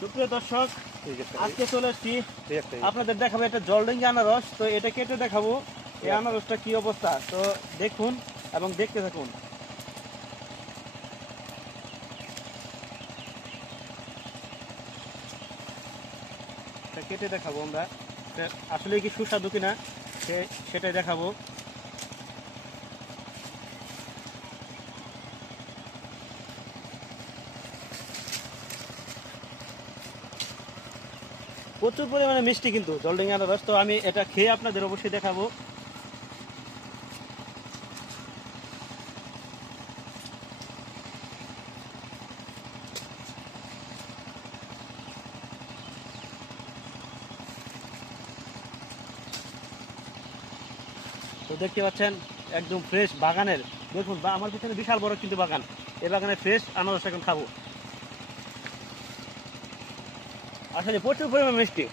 সুপ্রিয় দর্শক, আজকে চলে এসেছি আপনাদের দেখাবো একটা জলডেঙ্গি আনারস। তো এটা কেটে দেখাবো এই আনারসটা কি অবস্থা। তো দেখুন এবং দেখতে থাকুন। এটা কেটে দেখাবো আমরা, আসলে কি সুস্বাদু কিনা সেটাই দেখাবো। প্রচুর পরিমাণে মিষ্টি কিন্তু জলডেঙ্গি আনারস। তো আমি এটা খেয়ে আপনাদের অবশ্যই দেখাবো। তো দেখতে পাচ্ছেন একদম ফ্রেশ বাগানের, দেখুন বা আমার পিছনে বিশাল বড় কিন্তু বাগান। এই বাগানে ফ্রেশ আনারস এখন খাবো। আসলে প্রচুর পরিমাণ মিষ্টি।